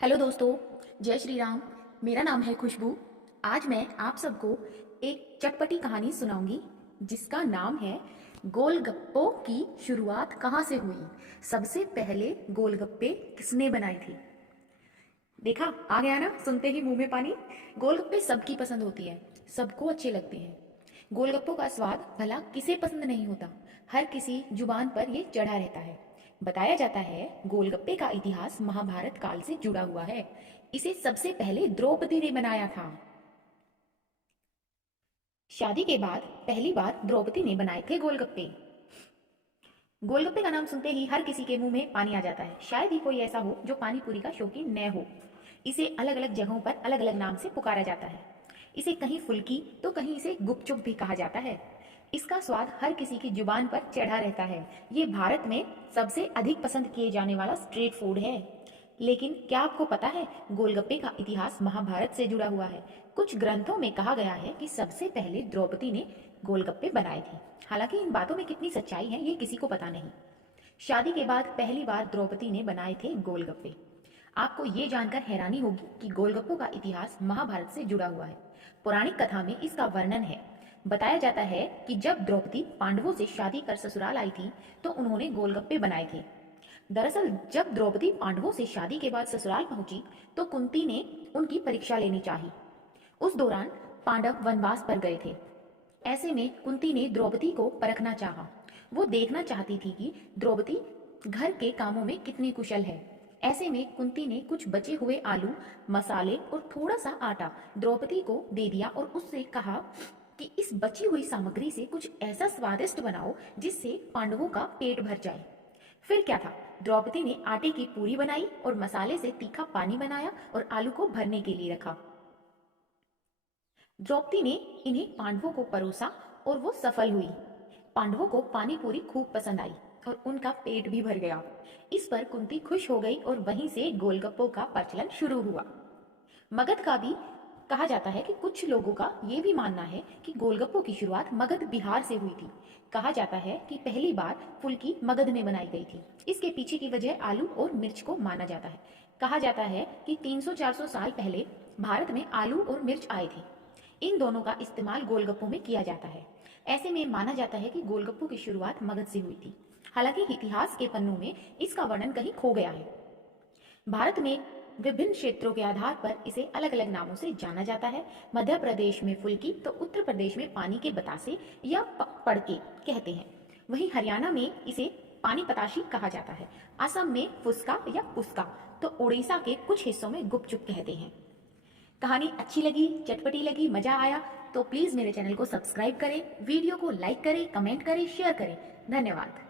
Hello दोस्तों, जय श्री राम। मेरा नाम है खुशबू। आज मैं आप सबको एक चटपटी कहानी सुनाऊंगी जिसका नाम है गोलगप्पों की शुरुआत कहाँ से हुई। सबसे पहले गोलगप्पे किसने बनाए थे? देखा, आ गया ना सुनते ही मुंह में पानी। गोलगप्पे सबकी पसंद होती है, सबको अच्छे लगते हैं। गोलगप्पों का स्वाद भला किसे पसंद नहीं होता, हर किसी जुबान पर ये चढ़ा रहता है। बताया जाता है गोलगप्पे का इतिहास महाभारत काल से जुड़ा हुआ है। इसे सबसे पहले द्रौपदी ने बनाया था। शादी के बाद पहली बार द्रौपदी ने बनाए थे गोलगप्पे। गोलगप्पे का नाम सुनते ही हर किसी के मुंह में पानी आ जाता है। शायद ही कोई ऐसा हो जो पानी पूरी का शौकीन न हो। इसे अलग अलग जगहों पर अलग अलग नाम से पुकारा जाता है। इसे कहीं फुल्की तो कहीं इसे गुपचुप भी कहा जाता है। इसका स्वाद हर किसी की जुबान पर चढ़ा रहता है। ये भारत में सबसे अधिक पसंद किए जाने वाला स्ट्रीट फूड है। लेकिन क्या आपको पता है गोलगप्पे का इतिहास महाभारत से जुड़ा हुआ है। कुछ ग्रंथों में कहा गया है कि सबसे पहले द्रौपदी ने गोलगप्पे बनाए थे। हालांकि इन बातों में कितनी सच्चाई है ये किसी को पता नहीं। शादी के बाद पहली बार द्रौपदी ने बनाए थे गोलगप्पे। आपको ये जानकर हैरानी होगी कि गोलगप्पों का इतिहास महाभारत से जुड़ा हुआ है। पौराणिक कथा में इसका वर्णन है। बताया जाता है कि जब द्रौपदी पांडवों से शादी कर ससुराल आई थी तो उन्होंने गोलगप्पे बनाए थे। दरअसल जब द्रौपदी पांडवों से शादी के बाद ससुराल पहुंची तो कुंती ने उनकी परीक्षा लेनी चाही। उस दौरान पांडव वनवास पर गए थे। ऐसे में कुंती ने द्रौपदी को परखना चाहा। वो देखना चाहती थी कि द्रौपदी घर के कामों में कितनी कुशल है। ऐसे में कुंती ने कुछ बचे हुए आलू, मसाले और थोड़ा सा आटा द्रौपदी को दे दिया और उससे कहा कि इस बची हुई सामग्री से कुछ ऐसा स्वादिष्ट बनाओ जिससे पांडवों का पेट भर जाए। फिर क्या था, द्रौपदी ने आटे की पूरी बनाई और मसाले से तीखा पानी बनाया और आलू को भरने के लिए रखा। द्रौपदी ने इन्हें पांडवों को परोसा और वो सफल हुई। पांडवों को पानी पूरी खूब पसंद आई और उनका पेट भी भर गया। इस पर कुंती खुश हो गई और वहीं से गोलगप्पों का प्रचलन शुरू हुआ। मगध का भी कहा जाता है कि कुछ लोगों का ये भी मानना है कि गोलगप्पों की शुरुआत मगध बिहार से हुई थी। कहा जाता है कि पहली बार फुल्की मगध में बनाई गई थी। इसके पीछे की वजह आलू और मिर्च को माना जाता है। कहा जाता है कि 300-400 साल पहले भारत में आलू और मिर्च आए थे। इन दोनों का इस्तेमाल गोलगप्पों में किया जाता है। ऐसे में माना जाता है कि गोलगप्पों की शुरुआत मगध से हुई थी। हालांकि इतिहास के पन्नों में इसका वर्णन कहीं खो गया है। भारत में विभिन्न क्षेत्रों के आधार पर इसे अलग अलग नामों से जाना जाता है। मध्य प्रदेश में फुल्की तो उत्तर प्रदेश में पानी के बतासे या पड़के कहते हैं। वहीं हरियाणा में इसे पानी पताशी कहा जाता है। असम में फुसका या पुस्का तो उड़ीसा के कुछ हिस्सों में गुपचुप कहते हैं। कहानी अच्छी लगी, चटपटी लगी, मजा आया तो प्लीज मेरे चैनल को सब्सक्राइब करें, वीडियो को लाइक करें, कमेंट करें, शेयर करें। धन्यवाद।